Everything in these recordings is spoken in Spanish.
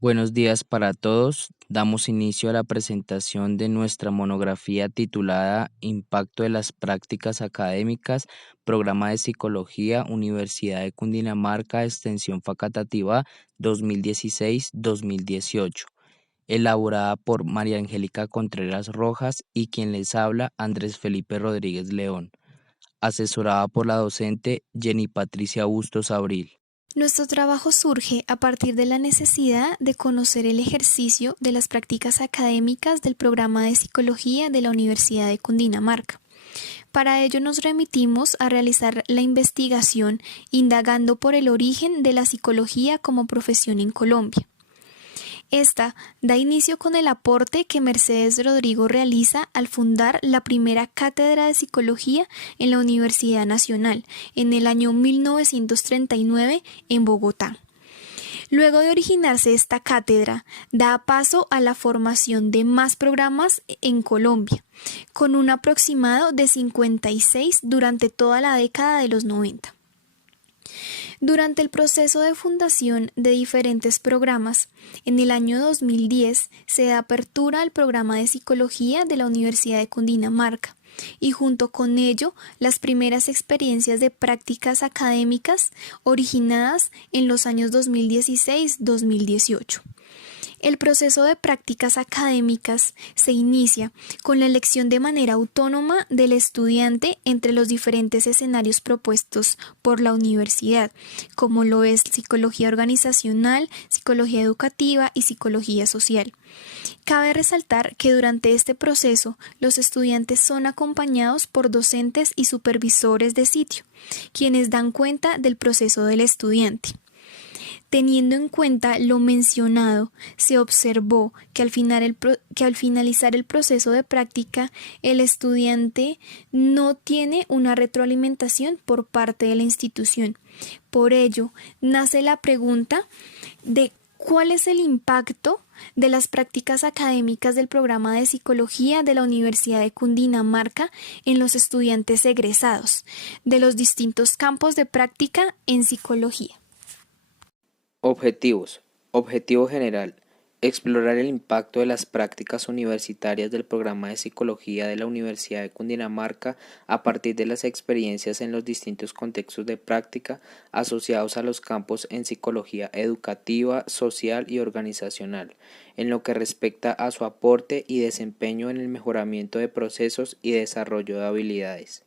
Buenos días para todos. Damos inicio a la presentación de nuestra monografía titulada Impacto de las prácticas académicas, Programa de Psicología, Universidad de Cundinamarca, Extensión Facatativá 2016-2018, elaborada por María Angélica Contreras Rojas y quien les habla, Andrés Felipe Rodríguez León, asesorada por la docente Jenny Patricia Bustos Abril. Nuestro trabajo surge a partir de la necesidad de conocer el ejercicio de las prácticas académicas del programa de psicología de la Universidad de Cundinamarca. Para ello nos remitimos a realizar la investigación indagando por el origen de la psicología como profesión en Colombia. Esta da inicio con el aporte que Mercedes Rodrigo realiza al fundar la primera cátedra de psicología en la Universidad Nacional en el año 1939 en Bogotá. Luego de originarse esta cátedra, da paso a la formación de más programas en Colombia, con un aproximado de 56 durante toda la década de los 90. Durante el proceso de fundación de diferentes programas, en el año 2010 se da apertura al programa de psicología de la Universidad de Cundinamarca y junto con ello las primeras experiencias de prácticas académicas originadas en los años 2016-2018. El proceso de prácticas académicas se inicia con la elección de manera autónoma del estudiante entre los diferentes escenarios propuestos por la universidad, como lo es psicología organizacional, psicología educativa y psicología social. Cabe resaltar que durante este proceso los estudiantes son acompañados por docentes y supervisores de sitio, quienes dan cuenta del proceso del estudiante. Teniendo en cuenta lo mencionado, se observó que al finalizar el proceso de práctica, el estudiante no tiene una retroalimentación por parte de la institución. Por ello, nace la pregunta de ¿cuál es el impacto de las prácticas académicas del programa de psicología de la Universidad de Cundinamarca en los estudiantes egresados de los distintos campos de práctica en psicología? Objetivos. Objetivo general. Explorar el impacto de las prácticas universitarias del programa de psicología de la Universidad de Cundinamarca a partir de las experiencias en los distintos contextos de práctica asociados a los campos en psicología educativa, social y organizacional, en lo que respecta a su aporte y desempeño en el mejoramiento de procesos y desarrollo de habilidades.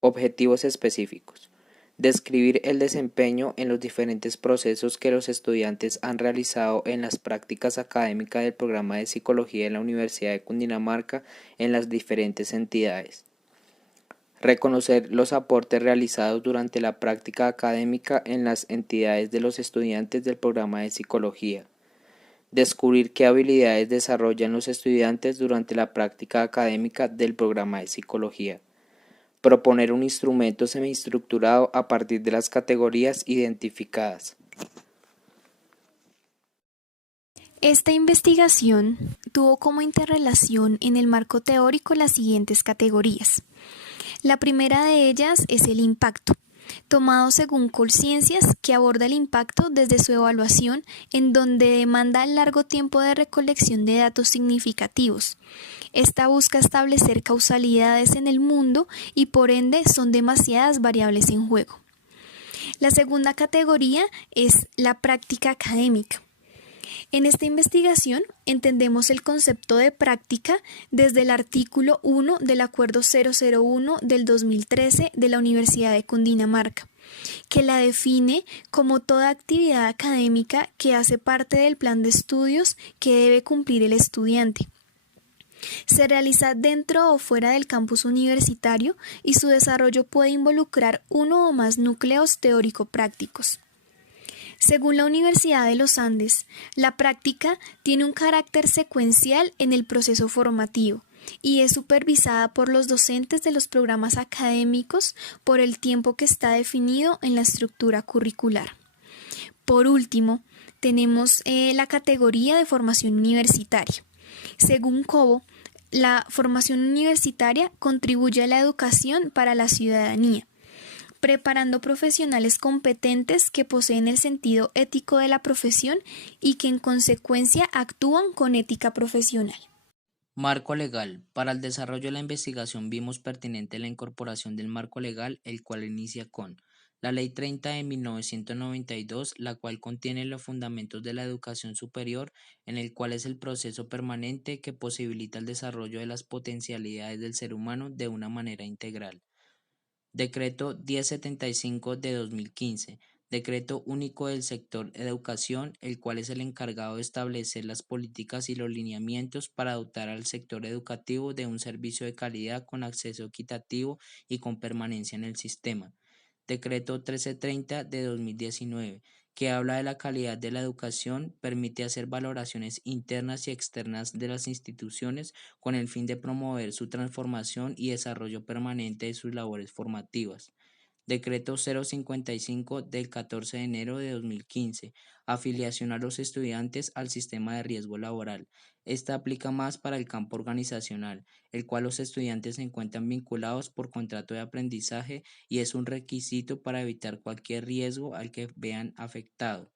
Objetivos específicos. Describir el desempeño en los diferentes procesos que los estudiantes han realizado en las prácticas académicas del programa de psicología de la Universidad de Cundinamarca en las diferentes entidades. Reconocer los aportes realizados durante la práctica académica en las entidades de los estudiantes del programa de psicología. Descubrir qué habilidades desarrollan los estudiantes durante la práctica académica del programa de psicología. Proponer un instrumento semiestructurado a partir de las categorías identificadas. Esta investigación tuvo como interrelación en el marco teórico las siguientes categorías. La primera de ellas es el impacto, tomado según Colciencias, que aborda el impacto desde su evaluación, en donde demanda largo tiempo de recolección de datos significativos. Esta busca establecer causalidades en el mundo y por ende son demasiadas variables en juego. La segunda categoría es la práctica académica. En esta investigación entendemos el concepto de práctica desde el artículo 1 del Acuerdo 001 del 2013 de la Universidad de Cundinamarca, que la define como toda actividad académica que hace parte del plan de estudios que debe cumplir el estudiante. Se realiza dentro o fuera del campus universitario y su desarrollo puede involucrar uno o más núcleos teórico-prácticos. Según la Universidad de los Andes, la práctica tiene un carácter secuencial en el proceso formativo y es supervisada por los docentes de los programas académicos por el tiempo que está definido en la estructura curricular. Por último, tenemos la categoría de formación universitaria. Según Cobo, la formación universitaria contribuye a la educación para la ciudadanía. preparando profesionales competentes que poseen el sentido ético de la profesión y que en consecuencia actúan con ética profesional. Marco legal. Para el desarrollo de la investigación vimos pertinente la incorporación del marco legal, el cual inicia con la Ley 30 de 1992, la cual contiene los fundamentos de la educación superior, en el cual es el proceso permanente que posibilita el desarrollo de las potencialidades del ser humano de una manera integral. Decreto 1075 de 2015, Decreto único del sector educación, el cual es el encargado de establecer las políticas y los lineamientos para dotar al sector educativo de un servicio de calidad con acceso equitativo y con permanencia en el sistema. Decreto 1330 de 2019, que habla de la calidad de la educación, permite hacer valoraciones internas y externas de las instituciones con el fin de promover su transformación y desarrollo permanente de sus labores formativas. Decreto 055 del 14 de enero de 2015, afiliación a los estudiantes al sistema de riesgo laboral. Esta aplica más para el campo organizacional, el cual los estudiantes se encuentran vinculados por contrato de aprendizaje y es un requisito para evitar cualquier riesgo al que vean afectado.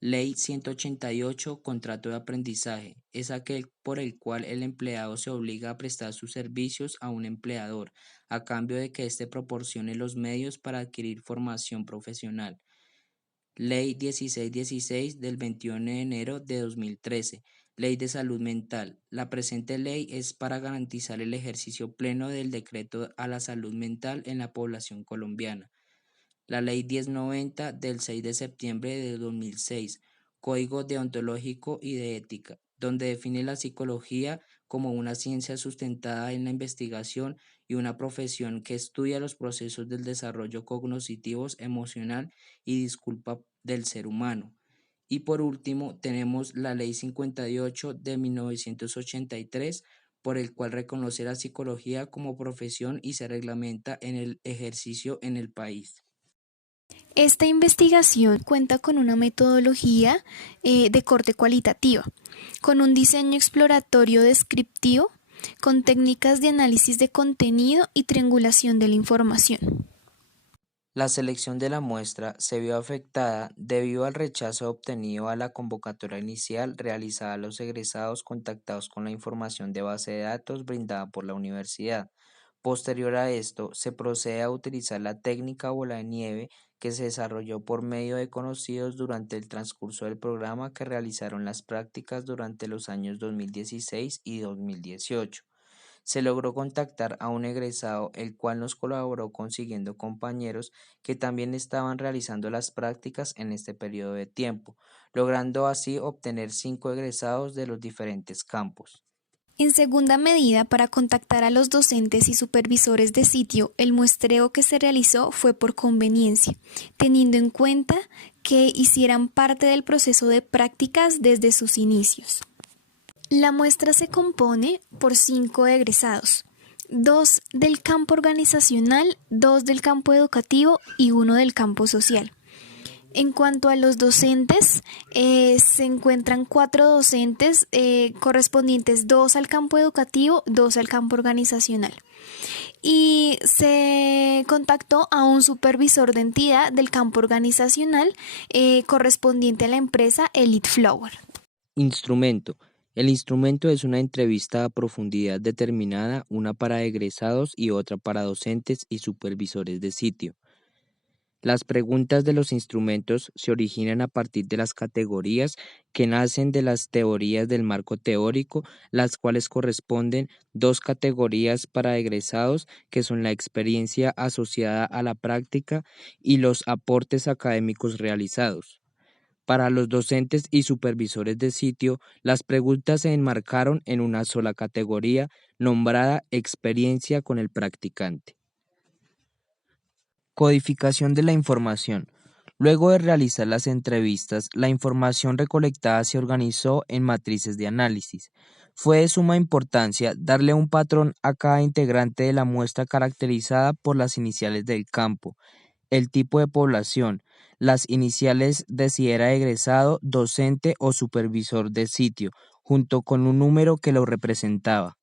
Ley 188, contrato de aprendizaje, es aquel por el cual el empleado se obliga a prestar sus servicios a un empleador, a cambio de que éste proporcione los medios para adquirir formación profesional. Ley 1616 del 21 de enero de 2013, Ley de Salud Mental. La presente ley es para garantizar el ejercicio pleno del decreto a la salud mental en la población colombiana. La Ley 1090 del 6 de septiembre de 2006, Código Deontológico y de Ética, donde define la psicología como una ciencia sustentada en la investigación y una profesión que estudia los procesos del desarrollo cognitivos, emocional y disculpa del ser humano. Y por último, tenemos la Ley 58 de 1983, por el cual reconoce la psicología como profesión y se reglamenta en el ejercicio en el país. Esta investigación cuenta con una metodología de corte cualitativa, con un diseño exploratorio descriptivo, con técnicas de análisis de contenido y triangulación de la información. La selección de la muestra se vio afectada debido al rechazo obtenido a la convocatoria inicial realizada a los egresados contactados con la información de base de datos brindada por la universidad. Posterior a esto, se procede a utilizar la técnica bola de nieve que se desarrolló por medio de conocidos durante el transcurso del programa que realizaron las prácticas durante los años 2016 y 2018. Se logró contactar a un egresado, el cual nos colaboró consiguiendo compañeros que también estaban realizando las prácticas en este periodo de tiempo, logrando así obtener 5 egresados de los diferentes campos. En segunda medida, para contactar a los docentes y supervisores de sitio, el muestreo que se realizó fue por conveniencia, teniendo en cuenta que hicieran parte del proceso de prácticas desde sus inicios. La muestra se compone por 5 egresados, 2 del campo organizacional, 2 del campo educativo y 1 del campo social. En cuanto a los docentes, se encuentran 4 docentes correspondientes, 2 al campo educativo, 2 al campo organizacional. Y se contactó a un supervisor de entidad del campo organizacional correspondiente a la empresa Elite Flower. Instrumento. El instrumento es una entrevista a profundidad determinada, una para egresados y otra para docentes y supervisores de sitio. Las preguntas de los instrumentos se originan a partir de las categorías que nacen de las teorías del marco teórico, las cuales corresponden 2 categorías para egresados, que son la experiencia asociada a la práctica y los aportes académicos realizados. Para los docentes y supervisores de sitio, las preguntas se enmarcaron en una sola categoría, nombrada experiencia con el practicante. Codificación de la información. Luego de realizar las entrevistas, la información recolectada se organizó en matrices de análisis. Fue de suma importancia darle un patrón a cada integrante de la muestra caracterizada por las iniciales del campo, el tipo de población, las iniciales de si era egresado, docente o supervisor de sitio, junto con un número que lo representaba.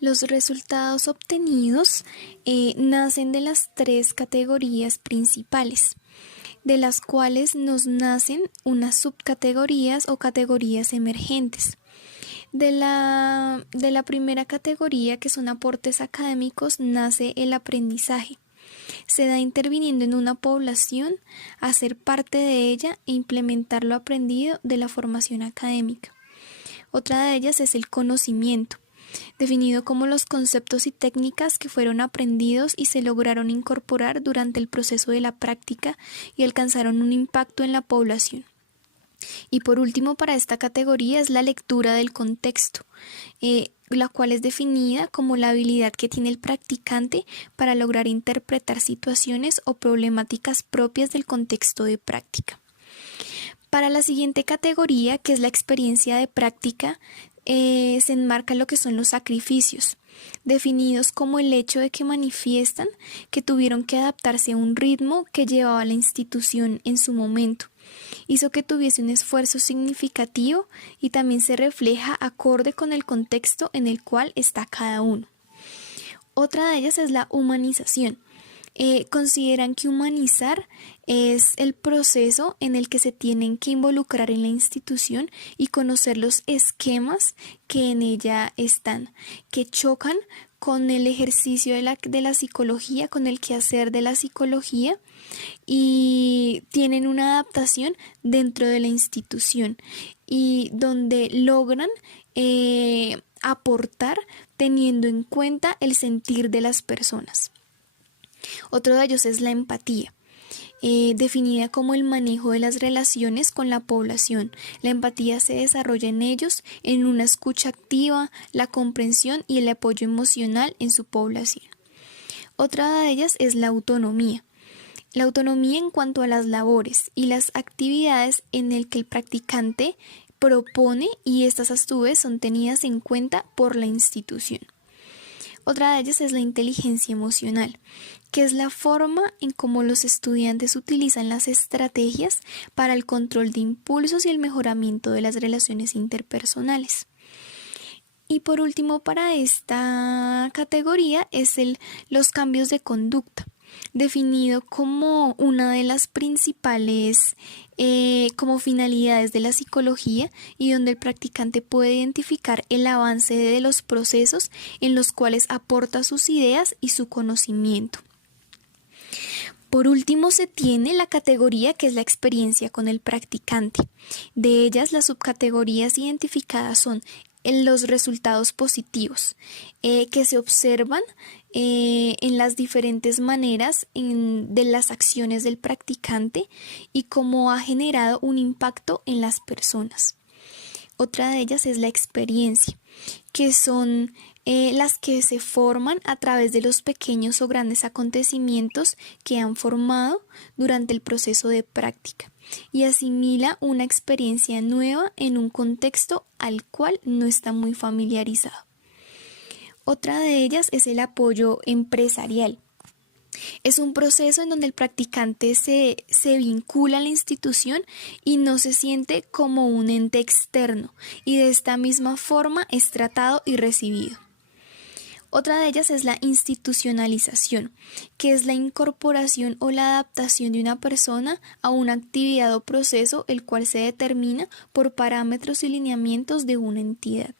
Los resultados obtenidos nacen de las tres categorías principales, de las cuales nos nacen unas subcategorías o categorías emergentes. De la primera categoría, que son aportes académicos, nace el aprendizaje. Se da interviniendo en una población, hacer parte de ella e implementar lo aprendido de la formación académica. Otra de ellas es el conocimiento, definido como los conceptos y técnicas que fueron aprendidos y se lograron incorporar durante el proceso de la práctica y alcanzaron un impacto en la población. Y por último, para esta categoría es la lectura del contexto, la cual es definida como la habilidad que tiene el practicante para lograr interpretar situaciones o problemáticas propias del contexto de práctica. Para la siguiente categoría, que es la experiencia de práctica, se enmarca lo que son los sacrificios, definidos como el hecho de que manifiestan que tuvieron que adaptarse a un ritmo que llevaba la institución en su momento. Hizo que tuviese un esfuerzo significativo y también se refleja acorde con el contexto en el cual está cada uno. Otra de ellas es la humanización. Consideran que humanizar es el proceso en el que se tienen que involucrar en la institución y conocer los esquemas que en ella están, que chocan con el ejercicio de la psicología, con el quehacer de la psicología, y tienen una adaptación dentro de la institución y donde logran aportar teniendo en cuenta el sentir de las personas. Otro de ellos es la empatía, definida como el manejo de las relaciones con la población. La empatía se desarrolla en ellos en una escucha activa, la comprensión y el apoyo emocional en su población. Otra de ellas es la autonomía. La autonomía en cuanto a las labores y las actividades en el que el practicante propone y estas a su vez son tenidas en cuenta por la institución. Otra de ellas es la inteligencia emocional, que es la forma en cómo los estudiantes utilizan las estrategias para el control de impulsos y el mejoramiento de las relaciones interpersonales. Y por último, para esta categoría es los cambios de conducta, definido como una de las principales como finalidades de la psicología y donde el practicante puede identificar el avance de los procesos en los cuales aporta sus ideas y su conocimiento. Por último, se tiene la categoría que es la experiencia con el practicante. De ellas, las subcategorías identificadas son los resultados positivos que se observan en las diferentes maneras de las acciones del practicante y cómo ha generado un impacto en las personas. Otra de ellas es la experiencia, que son las que se forman a través de los pequeños o grandes acontecimientos que han formado durante el proceso de práctica y asimila una experiencia nueva en un contexto al cual no está muy familiarizado. Otra de ellas es el apoyo empresarial. Es un proceso en donde el practicante se vincula a la institución y no se siente como un ente externo y de esta misma forma es tratado y recibido. Otra de ellas es la institucionalización, que es la incorporación o la adaptación de una persona a una actividad o proceso el cual se determina por parámetros y lineamientos de una entidad.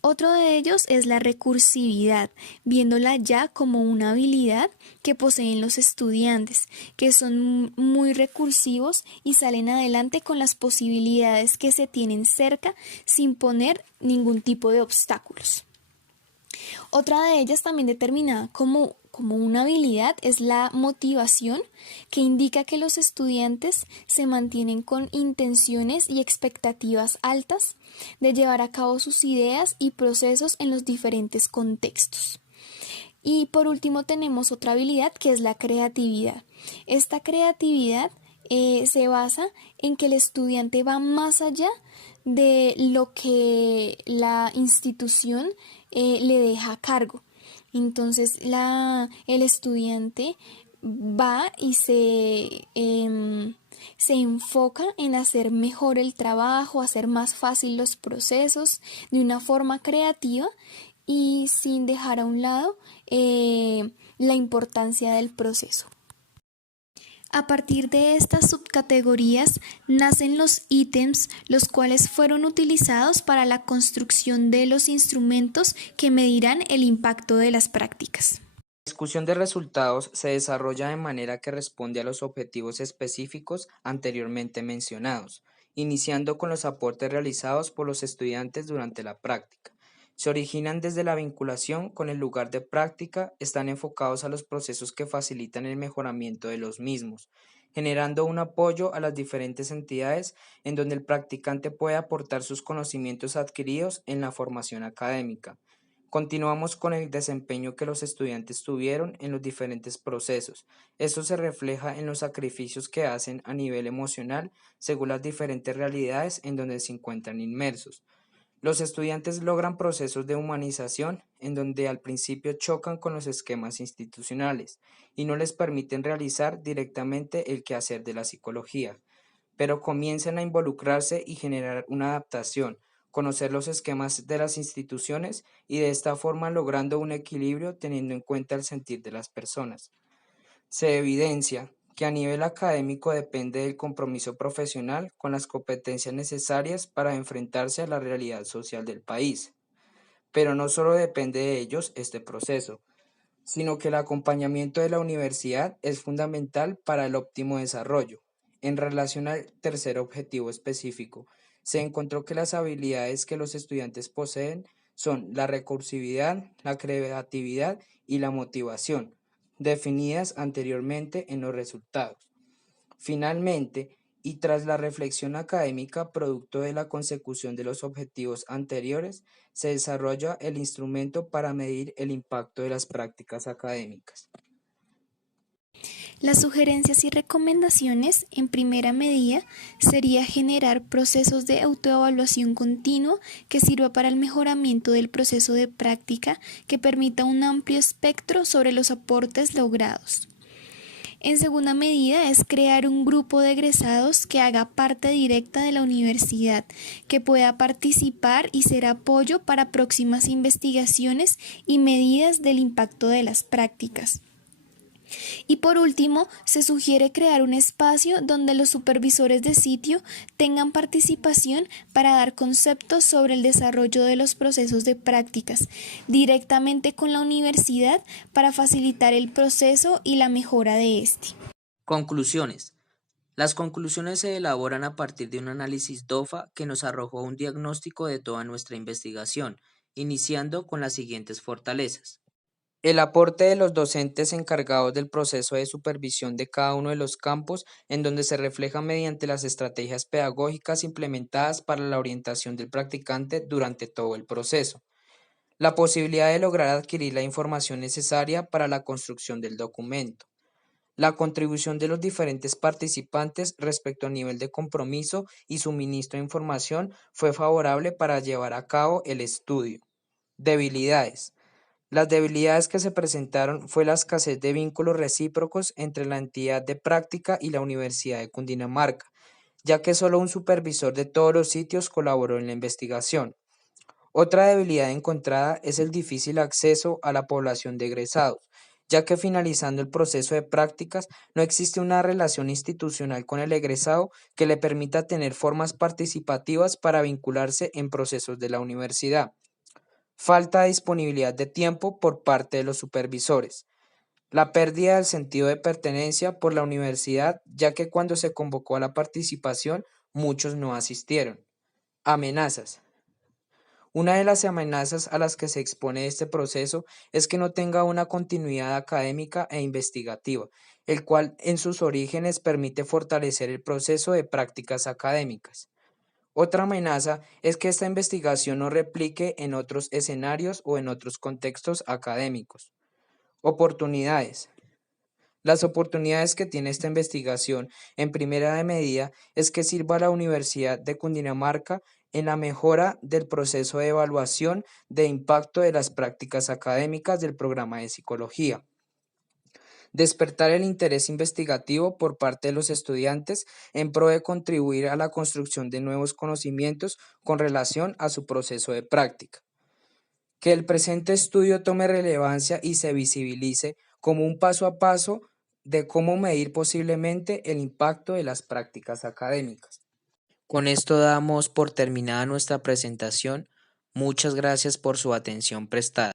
Otro de ellos es la recursividad, viéndola ya como una habilidad que poseen los estudiantes, que son muy recursivos y salen adelante con las posibilidades que se tienen cerca sin poner ningún tipo de obstáculos. Otra de ellas, también determinada como una habilidad, es la motivación, que indica que los estudiantes se mantienen con intenciones y expectativas altas de llevar a cabo sus ideas y procesos en los diferentes contextos. Y por último tenemos otra habilidad que es la creatividad. Esta creatividad se basa en que el estudiante va más allá de lo que la institución le deja a cargo. Entonces el estudiante va y se enfoca en hacer mejor el trabajo, hacer más fácil los procesos de una forma creativa y sin dejar a un lado la importancia del proceso. A partir de estas subcategorías nacen los ítems, los cuales fueron utilizados para la construcción de los instrumentos que medirán el impacto de las prácticas. La discusión de resultados se desarrolla de manera que responde a los objetivos específicos anteriormente mencionados, iniciando con los aportes realizados por los estudiantes durante la práctica. Se originan desde la vinculación con el lugar de práctica, están enfocados a los procesos que facilitan el mejoramiento de los mismos, generando un apoyo a las diferentes entidades en donde el practicante puede aportar sus conocimientos adquiridos en la formación académica. Continuamos con el desempeño que los estudiantes tuvieron en los diferentes procesos. Esto se refleja en los sacrificios que hacen a nivel emocional según las diferentes realidades en donde se encuentran inmersos. Los estudiantes logran procesos de humanización en donde al principio chocan con los esquemas institucionales y no les permiten realizar directamente el quehacer de la psicología, pero comienzan a involucrarse y generar una adaptación, conocer los esquemas de las instituciones y de esta forma logrando un equilibrio teniendo en cuenta el sentir de las personas. Se evidencia que a nivel académico depende del compromiso profesional con las competencias necesarias para enfrentarse a la realidad social del país. Pero no solo depende de ellos este proceso, sino que el acompañamiento de la universidad es fundamental para el óptimo desarrollo. En relación al tercer objetivo específico, se encontró que las habilidades que los estudiantes poseen son la recursividad, la creatividad y la motivación, definidas anteriormente en los resultados. Finalmente, y tras la reflexión académica producto de la consecución de los objetivos anteriores, se desarrolla el instrumento para medir el impacto de las prácticas académicas. Las sugerencias y recomendaciones, en primera medida, sería generar procesos de autoevaluación continua que sirva para el mejoramiento del proceso de práctica que permita un amplio espectro sobre los aportes logrados. En segunda medida es crear un grupo de egresados que haga parte directa de la universidad, que pueda participar y ser apoyo para próximas investigaciones y medidas del impacto de las prácticas. Y por último, se sugiere crear un espacio donde los supervisores de sitio tengan participación para dar conceptos sobre el desarrollo de los procesos de prácticas directamente con la universidad para facilitar el proceso y la mejora de este. Conclusiones. Las conclusiones se elaboran a partir de un análisis DOFA que nos arrojó un diagnóstico de toda nuestra investigación, iniciando con las siguientes fortalezas. El aporte de los docentes encargados del proceso de supervisión de cada uno de los campos, en donde se refleja mediante las estrategias pedagógicas implementadas para la orientación del practicante durante todo el proceso. La posibilidad de lograr adquirir la información necesaria para la construcción del documento. La contribución de los diferentes participantes respecto al nivel de compromiso y suministro de información fue favorable para llevar a cabo el estudio. Debilidades. Las debilidades que se presentaron fue la escasez de vínculos recíprocos entre la entidad de práctica y la Universidad de Cundinamarca, ya que solo un supervisor de todos los sitios colaboró en la investigación. Otra debilidad encontrada es el difícil acceso a la población de egresados, ya que finalizando el proceso de prácticas no existe una relación institucional con el egresado que le permita tener formas participativas para vincularse en procesos de la universidad. Falta de disponibilidad de tiempo por parte de los supervisores. La pérdida del sentido de pertenencia por la universidad, ya que cuando se convocó a la participación, muchos no asistieron. Amenazas. Una de las amenazas a las que se expone este proceso es que no tenga una continuidad académica e investigativa, el cual en sus orígenes permite fortalecer el proceso de prácticas académicas. Otra amenaza es que esta investigación no replique en otros escenarios o en otros contextos académicos. Oportunidades. Las oportunidades que tiene esta investigación en primera medida es que sirva a la Universidad de Cundinamarca en la mejora del proceso de evaluación de impacto de las prácticas académicas del programa de psicología. Despertar el interés investigativo por parte de los estudiantes en pro de contribuir a la construcción de nuevos conocimientos con relación a su proceso de práctica. Que el presente estudio tome relevancia y se visibilice como un paso a paso de cómo medir posiblemente el impacto de las prácticas académicas. Con esto damos por terminada nuestra presentación. Muchas gracias por su atención prestada.